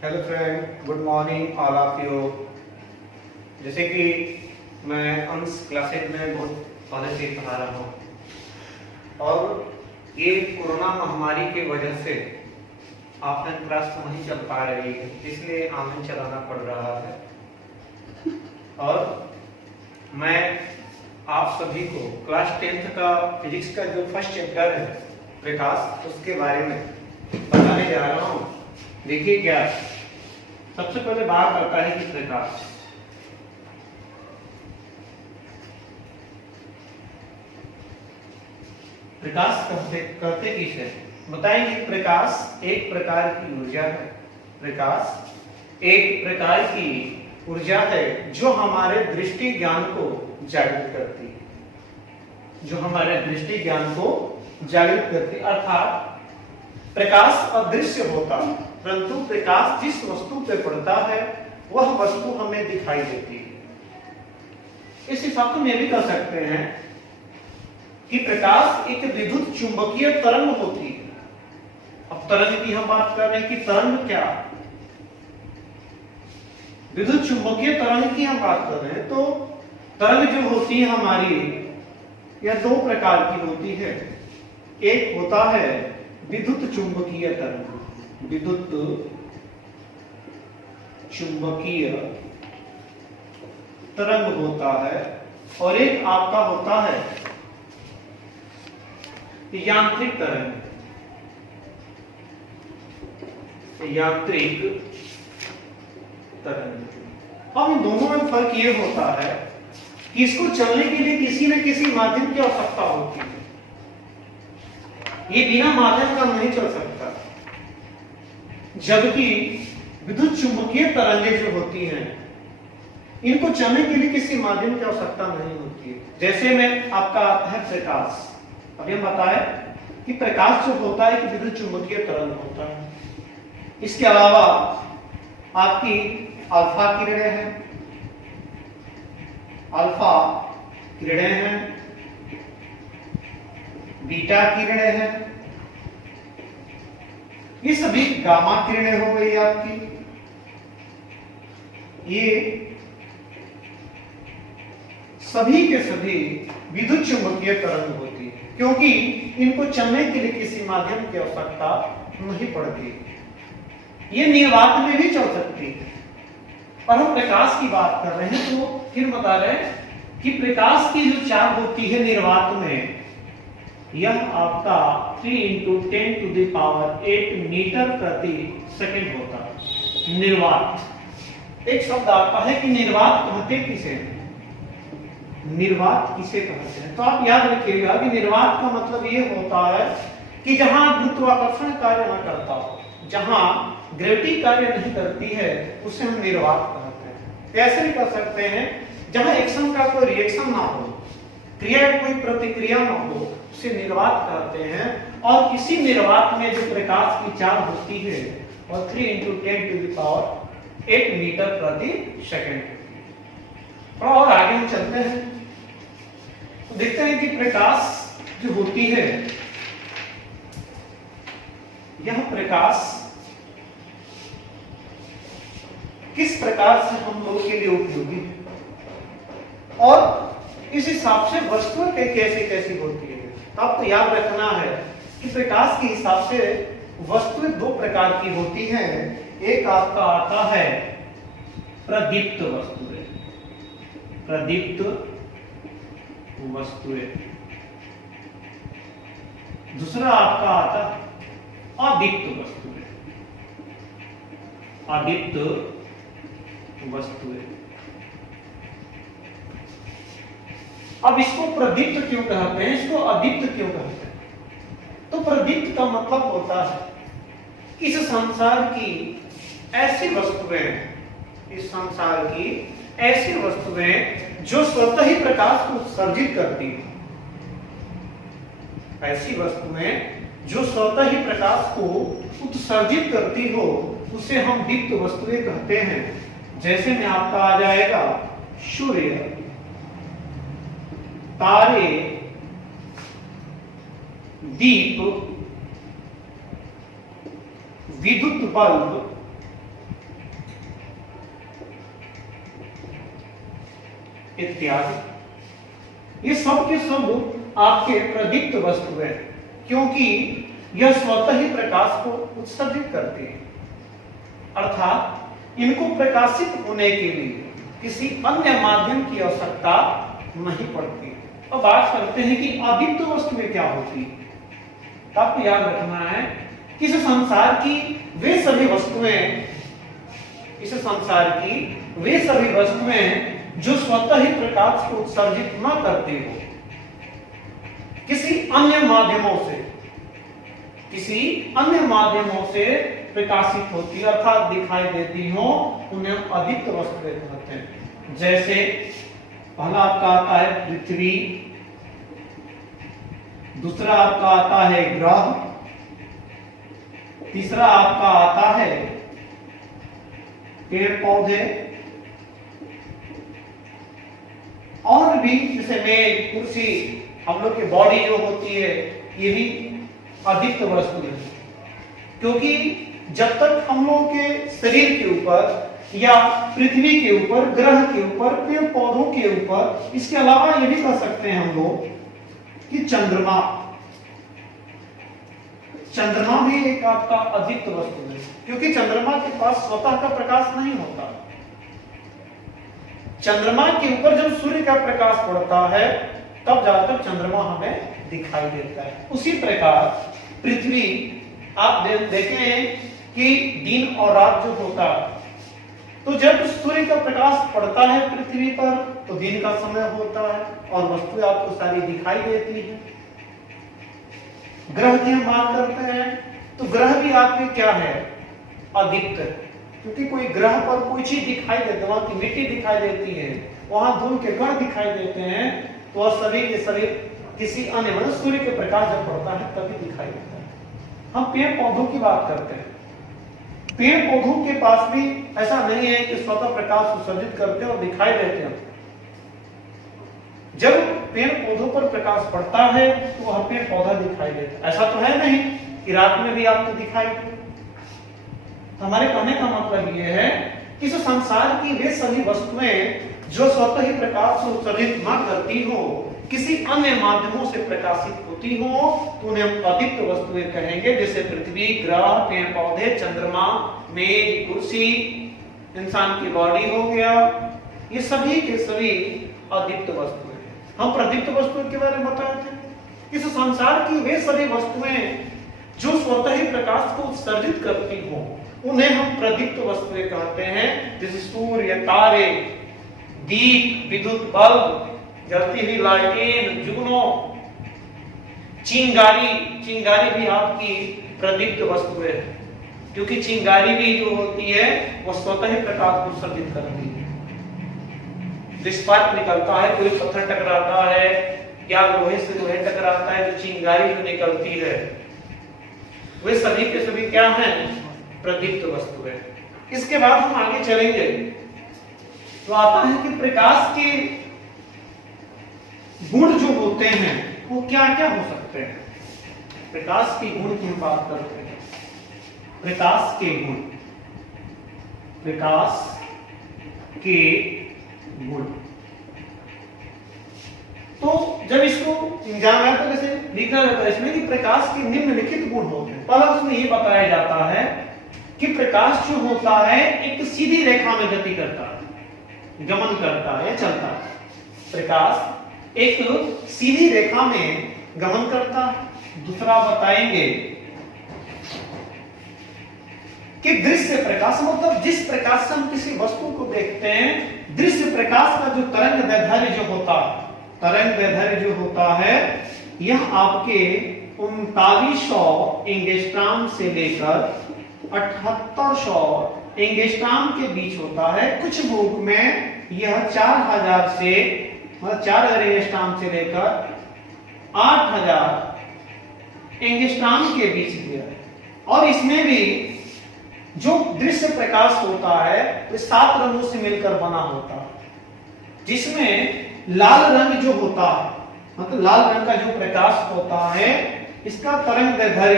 Hello friend, good morning all of you. जैसे कि मैं अंश क्लासेज में बहुत पहले से पढ़ा रहा हूँ और ये कोरोना महामारी की वजह से ऑफलाइन क्लास तो नहीं चल पा रही है, इसलिए ऑनलाइन चलाना पड़ रहा है। और मैं आप सभी को क्लास 10th का फिजिक्स का जो फर्स्ट चैप्टर है प्रकाश, उसके बारे में बताने जा रहा हूँ। देखिए क्या सबसे पहले बात करता है कि प्रकाश कहते किसे बताएंगे। प्रकाश एक प्रकार की ऊर्जा है। प्रकाश एक प्रकार की ऊर्जा है जो हमारे दृष्टि ज्ञान को जागृत करती है, जो हमारे दृष्टि ज्ञान को जागृत करती है। अर्थात प्रकाश अदृश्य होता है, परंतु प्रकाश जिस वस्तु पे पड़ता है वह वस्तु हमें दिखाई देती है। इस हिसाब से हम ये भी कर सकते हैं कि प्रकाश एक विद्युत चुंबकीय तरंग होती है। अब तरंग की हम बात कर रहे हैं कि तरंग क्या, विद्युत चुंबकीय तरंग की हम बात कर रहे हैं, तो तरंग जो होती है हमारी यह दो प्रकार की होती है। एक होता है विद्युत चुंबकीय तरंग, विद्युत चुंबकीय तरंग होता है, और एक आपका होता है यांत्रिक तरंग। यांत्रिक तरंग। अब इन दोनों में फर्क ये होता है कि इसको चलने के लिए किसी न किसी माध्यम की आवश्यकता होती है। ये बिना माध्यम का नहीं चल सकता, जबकि विद्युत चुंबकीय तरंगें जो होती हैं इनको चलने के लिए किसी माध्यम की आवश्यकता नहीं होती है। जैसे में आपका आता है प्रकाश। अभी हम बताए कि प्रकाश जो होता है कि विद्युत चुंबकीय तरंग होता है। इसके अलावा आपकी अल्फा किरणें हैं, अल्फा किरणें हैं, बीटा किरणें हैं, ये सभी गामा किरणें हो गई आपकी। ये सभी के सभी विद्युत चुंबकीय तरंग होती है, क्योंकि इनको चलने के लिए किसी माध्यम की आवश्यकता नहीं पड़ती। ये निर्वात में भी चल सकती है। और हम प्रकाश की बात कर रहे हैं, तो फिर बता रहे हैं कि प्रकाश की जो चाल होती है निर्वात में, यह आपका 3 × 10⁸ मीटर प्रति सेकंड होता है। निर्वात एक शब्द आता है कि निर्वात कहते किसे, निर्वात किसे कहते हैं। तो आप याद रखिएगा कि निर्वात का मतलब ये होता है कि जहां गुरुत्वाकर्षण कार्य न करता हो, जहां ग्रेविटी कार्य नहीं करती है, उसे हम निर्वात कहते हैं। ऐसे भी कर सकते हैं जहां एक्शन का कोई रिएक्शन ना हो, क्रिया कोई प्रतिक्रिया ना हो, उसे निर्वात कहते हैं। और इसी निर्वात में जो प्रकाश की चाल होती है और 3 × 10⁸ मीटर प्रति सेकंड। और आगे हम चलते हैं तो देखते हैं कि प्रकाश जो होती है, यह प्रकाश किस प्रकार से हम लोग के लिए उपयोगी है और इस हिसाब से वस्तुएं कैसी कैसी होती है। तो आपको याद रखना है कि प्रकाश के हिसाब से वस्तुएं दो प्रकार की होती हैं। एक आपका आता है प्रदीप्त वस्तुएं, प्रदीप्त वस्तुएं। दूसरा आपका आता है अदीप्त वस्तुएं, अदीप्त वस्तुएं। अब इसको प्रदीप्त क्यों कहते हैं, इसको अदीप्त क्यों कहते हैं? तो प्रदीप्त का मतलब होता है इस संसार की ऐसी वस्तुएं, इस संसार की ऐसी वस्तुएं जो स्वतः ही प्रकाश को उत्सर्जित करती हैं। ऐसी वस्तुएं जो स्वतः ही प्रकाश को उत्सर्जित करती हो, उसे हम दीप्त वस्तुएं कहते हैं। जैसे में आपका आ जाएगा सूर्य, तारे, दीप, विद्युत बल्ब, इत्यादि। ये सब के सब आपके प्रदीप्त वस्तु है, क्योंकि यह स्वतः ही प्रकाश को उत्सर्जित करती है, अर्थात इनको प्रकाशित होने के लिए किसी अन्य माध्यम की आवश्यकता नहीं पड़ती। अब बात करते हैं कि अदीप्त वस्तुएं क्या होती है। तो आपको याद रखना है कि इस संसार की वे सभी वस्तुएं जो स्वतः ही प्रकाश को उत्सर्जित न करती हो, किसी अन्य माध्यमों से प्रकाशित होती, अर्थात दिखाई देती हो, उन्हें अदीप्त वस्तुएं कहते हैं। जैसे पहला आपका आता है पृथ्वी, दूसरा आपका आता है ग्रह, तीसरा आपका आता है पेड़ पौधे, और भी जैसे मेज, कुर्सी, हम लोग की बॉडी जो होती है, ये भी अदीप्त वस्तु है। क्योंकि जब तक हम लोगों के शरीर के ऊपर या पृथ्वी के ऊपर, ग्रह के ऊपर, पेड़ पौधों के ऊपर, इसके अलावा ये भी कह सकते हैं हम लोग कि चंद्रमा भी एक आपका अदीप्त वस्तु है, क्योंकि चंद्रमा के पास स्वतः का प्रकाश नहीं होता। चंद्रमा के ऊपर जब सूर्य का प्रकाश पड़ता है तब जाकर चंद्रमा हमें दिखाई देता है। उसी प्रकार पृथ्वी, आप देखें कि दिन और रात जो होता है, तो जब सूर्य का प्रकाश पड़ता है पृथ्वी पर तो दिन का समय होता है और वस्तुएं आपको सारी दिखाई देती है। ग्रह की हम बात करते हैं तो ग्रह भी आपके क्या है, अदीप्त, क्योंकि कोई ग्रह पर कोई चीज दिखाई देती है, वहां की मिट्टी दिखाई देती है, वहां धूल के कण दिखाई देते हैं, तो वह सभी के सभी किसी अन्य, मतलब सूर्य के प्रकाश जब पड़ता है तभी दिखाई देता है। हम पेड़ पौधों की बात करते हैं, पेड़ पौधों के पास भी ऐसा नहीं है कि स्वतः प्रकाश उत्सर्जित करते हैं और दिखाई देते हैं। जब पेड़ पौधों पर प्रकाश पड़ता है तो वह पेड़ पौधा दिखाई देता है। ऐसा तो है नहीं कि रात में भी आपको दिखाई दे। तो हमारे कहने का मतलब यह है कि इस संसार की वे सभी वस्तुएं जो स्वतः ही प्रकाश को उत्सर्जित न करती हो, किसी अन्य माध्यमों से प्रकाशित होती हो, तो उन्हें हम अदीप्त वस्तुएं कहेंगे। जैसे पृथ्वी, ग्रह, पेड़ पौधे, चंद्रमा, मेज, कुर्सी, इंसान की बॉडी हो गया, ये सभी के सभी अदीप्त वस्तुएं। हम प्रदीप्त वस्तुओं के बारे में बताए थे। इस संसार की वे सभी वस्तुएं जो स्वतः ही प्रकाश को उत्सर्जित करती हो, उन्हें हम प्रदीप्त वस्तुएं कहते हैं। जैसे सूर्य, तारे, दीप, विद्युत बल्ब, जलती हुई लालटेन, जुगनू, चिंगारी भी आपकी प्रदीप्त वस्तु है, क्योंकि चिंगारी भी जो होती है वो स्वतः ही प्रकाश को उत्सर्जित करती है। स्पार्क निकलता है, कोई पत्थर टकराता है या लोहे से लोहे टकराता है, जो चिंगारी जो निकलती है, वे सभी के सभी क्या हैं, प्रदीप्त वस्तु है। इसके बाद हम आगे चलेंगे तो आता है कि प्रकाश के गुण जो होते हैं वो क्या क्या हो सकते हैं। प्रकाश के गुण की हम बात करते हैं। प्रकाश के गुण, प्रकाश के गुण, तो जब इसको एग्जाम है तो जैसे लिखना रहता है इसमें कि प्रकाश के निम्नलिखित गुण होते हैं। पहला उसमें ये बताया जाता है कि प्रकाश जो होता है एक सीधी रेखा में गति करता है, गमन करता है, चलता है। प्रकाश एक सीधी रेखा में गमन करता है। दूसरा बताएंगे कि दृश्य प्रकाश, मतलब जिस प्रकाश से हम किसी वस्तु को देखते हैं, दृश्य प्रकाश का जो तरंग दैर्ध्य जो होता है, तरंग दैर्ध्य जो होता है, यह आपके 3900 एंगस्ट्रॉम से लेकर 7800 एंगस्ट्रॉम के बीच होता है। कुछ बुक में यह 4000 से, मतलब 4000 एंगस्ट्रॉम से लेकर 8000 एंगस्ट्रॉम के बीच दिया है। और इसमें भी जो दृश्य प्रकाश होता है वो 7 रंगों से मिलकर बना होता है, जिसमें लाल रंग जो होता है, मतलब लाल रंग का जो प्रकाश होता है, इसका तरंग दैर्ध्य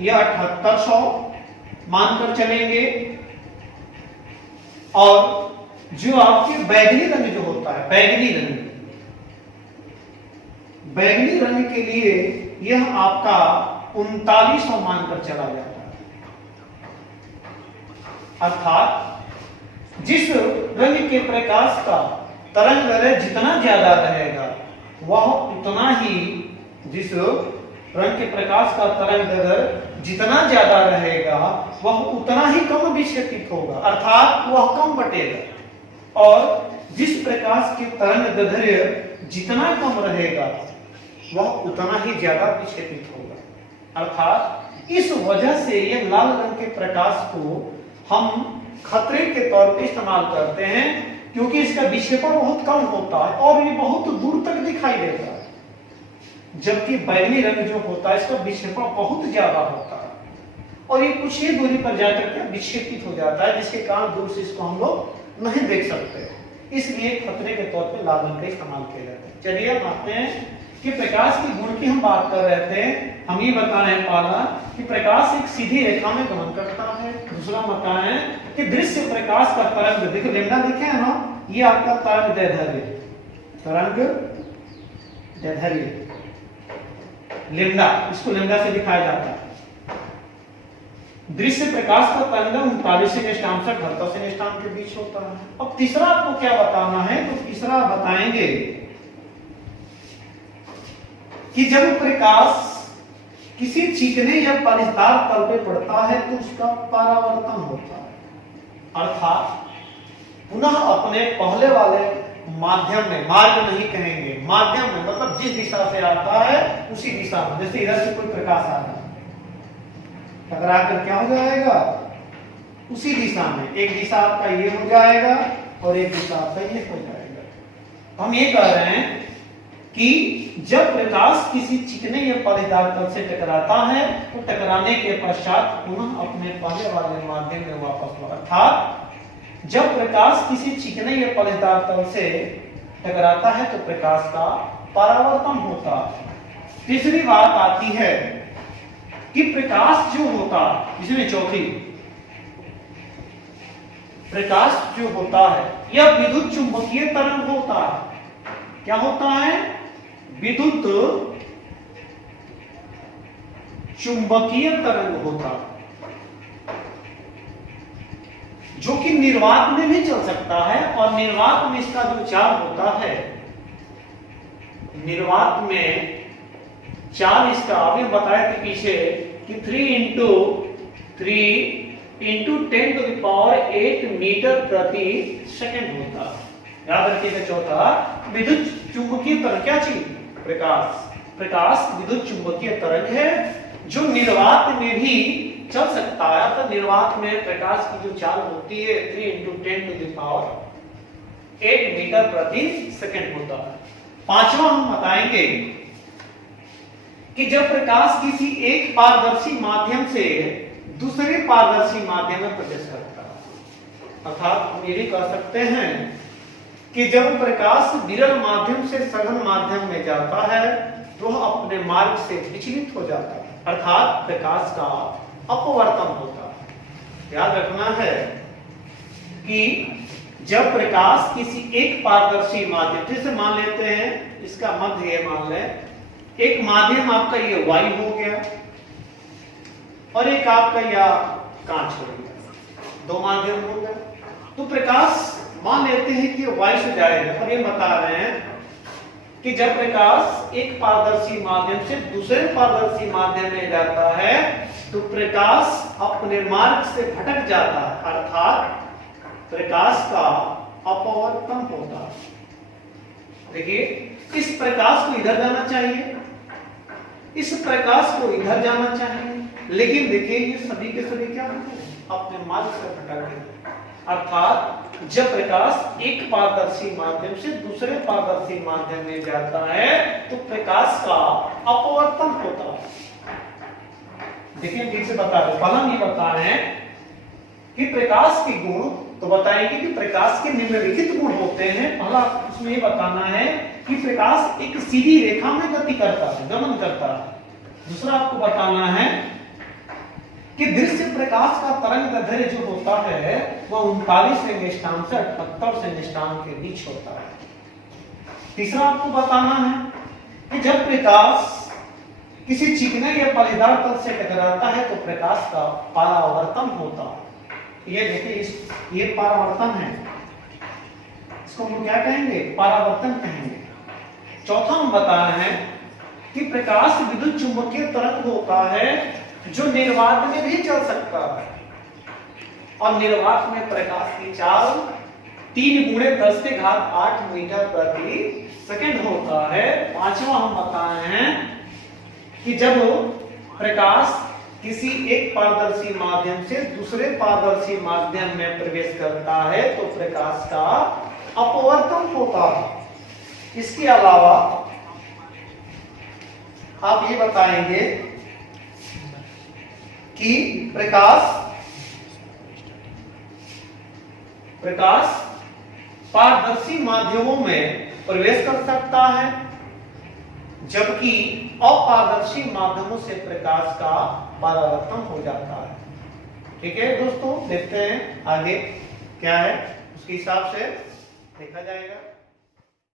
यह 7800 मानकर चलेंगे। और जो आपके बैगनी रंग जो होता है, बैगनी रंग के लिए यह आपका 39वां मानकर चला जाता है। अर्थात जिस रंग के प्रकाश का तरंग दैर्घ्य जितना ज्यादा रहेगा वह उतना ही, जिस रंग के प्रकाश का तरंग दैर्घ्य जितना ज्यादा रहेगा वह उतना ही कम विक्षेपित होगा, अर्थात वह कम बटेगा। और जिस प्रकाश के तरंग दैर्घ्य जितना कम रहेगा वह उतना ही ज्यादा विक्षेपित होगा। अर्थात इस वजह से यह लाल रंग के प्रकाश को हम खतरे के तौर पे इस्तेमाल करते हैं, क्योंकि इसका विक्षेपण बहुत कम होता है और ये बहुत दूर तक दिखाई देता है। जबकि बैगनी रंग जो होता है इसका विक्षेपण बहुत ज्यादा होता है और ये कुछ ही दूरी पर जाकर के विक्षेपित हो जाता है, जिसके कारण दूर से इसको हम लोग नहीं देख सकते। इसलिए खतरे के तौर पे लाल रंग का इस्तेमाल किया जाता है। चलिए अब आते हैं कि प्रकाश के गुण की हम बात कर रहे थे। हम ये बता रहे हैं पहला कि प्रकाश एक सीधी रेखा में गमन करता है। दूसरा बताएं कि दृश्य प्रकाश का तरंग, देखो लेमडा लिखे है ना, ये आपका तरंग दैर्घ्य लेमडा, इसको लेमडा से दिखाया जाता है। दृश्य प्रकाश का तरंग 39 से 68 से के बीच होता है। अब तीसरा आपको क्या बताना है, तो तीसरा बताएंगे कि जब प्रकाश किसी चिकने या पालिशदार तल पे पड़ता है तो उसका परावर्तन होता है, अर्थात पुनः अपने पहले वाले माध्यम में, मार्ग नहीं कहेंगे, माध्यम में मतलब जिस दिशा से आता है उसी दिशा में। जैसे इधर से कोई प्रकाश आ रहा है, टकरा कर क्या हो जाएगा, उसी दिशा में, एक दिशा आपका ये हो जाएगा और एक दिशा आपका ये हो जाएगा। हम ये कह रहे हैं कि जब प्रकाश किसी चिकने या पालिशदार तल से टकराता है तो टकराने के पश्चात पुनः अपने पहले वाले माध्यम में वापस लौटता है। अर्थात जब प्रकाश किसी चिकने या पालिशदार तल से टकराता है तो प्रकाश का परावर्तन होता है। तीसरी बात आती है कि प्रकाश जो होता है, इसमें चौथी, प्रकाश जो होता है यह विद्युत चुंबकीय तरंग होता है। क्या होता है, विद्युत चुंबकीय तरंग होता है, जो कि निर्वात में भी चल सकता है। और निर्वात में इसका जो चाल होता है, निर्वात में चाल इसका अभी बताया कि पीछे कि 3 × 10⁸ मीटर प्रति सेकंड होता है। याद रखिएगा। चौथा, विद्युत चुंबकीय तरंग क्या चीज, प्रकाश विद्युत चुंबकीय तरंग है जो निर्वात में भी चल सकता है। तो निर्वात में प्रकाश की जो चाल होती है 3 × 10⁸ मीटर प्रति सेकंड होता है। पांचवा हम बताएंगे कि जब प्रकाश किसी एक पारदर्शी माध्यम से दूसरे पारदर्शी माध्यम में प्रवेश करता है, अर्थात हम ये भी कह सकते हैं कि जब प्रकाश विरल माध्यम से सघन माध्यम में जाता है तो वह अपने मार्ग से विचलित हो जाता है, अर्थात प्रकाश का अपवर्तन होता है। याद रखना है कि जब प्रकाश किसी एक पारदर्शी माध्यम, जैसे मान लेते हैं इसका मध्य ये मान लें, एक माध्यम आपका ये वायु हो गया और एक आपका या कांच हो गया, दो माध्यम हो गया। तो प्रकाश मान लेते हैं कि वायु से जाएगा, और ये बता रहे हैं कि जब प्रकाश एक पारदर्शी माध्यम से दूसरे पारदर्शी माध्यम में जाता है तो प्रकाश अपने मार्ग से भटक जाता है, अर्थात प्रकाश का अपवर्तन होता है। देखिए, इस प्रकाश को इधर जाना चाहिए, इस प्रकाश को इधर जाना चाहिए, लेकिन देखिए ये सभी के सभी क्या होते हैं, अपने मार्ग से भटक गए। अर्थात जब प्रकाश एक पारदर्शी माध्यम से दूसरे पारदर्शी माध्यम में जाता है तो प्रकाश का अपवर्तन होता है। देखिए ठीक से बता रहे, पहला ये बता रहे हैं कि प्रकाश के गुण, तो बताएंगे कि प्रकाश के निम्नलिखित गुण होते हैं। पहला उसमें ये बताना है कि प्रकाश एक सीधी रेखा में गति करता है, गमन करता है। दूसरा आपको बताना है कि दृश्य प्रकाश का तरंग दैर्ध्य जो होता है वह 39 एंगस्ट्रॉम से 78 एंगस्ट्रॉम के बीच होता है। तीसरा आपको बताना है कि जब प्रकाश किसी चिकने या पॉलीदार तल से टकराता है तो प्रकाश का परावर्तन होता है। ये देखिए, ये परावर्तन है, इसको हम क्या कहेंगे? परावर्तन कहेंगे। चौथा हम बता रहे हैं कि प्रकाश विद्युत चुंबकीय तरंग होता है जो निर्वात में भी चल सकता है, और निर्वात में प्रकाश की चाल 3 × 10⁸ मीटर प्रति सेकंड होता है। पांचवा हम बता रहे हैं कि जब प्रकाश किसी एक पारदर्शी माध्यम से दूसरे पारदर्शी माध्यम में प्रवेश करता है तो प्रकाश का अपवर्तन होता है। इसके अलावा आप ये बताएंगे कि प्रकाश पारदर्शी माध्यमों में प्रवेश कर सकता है, जबकि अपारदर्शी माध्यमों से प्रकाश का परावर्तन हो जाता है। ठीक है दोस्तों, देखते हैं आगे क्या है, उसके हिसाब से देखा जाएगा।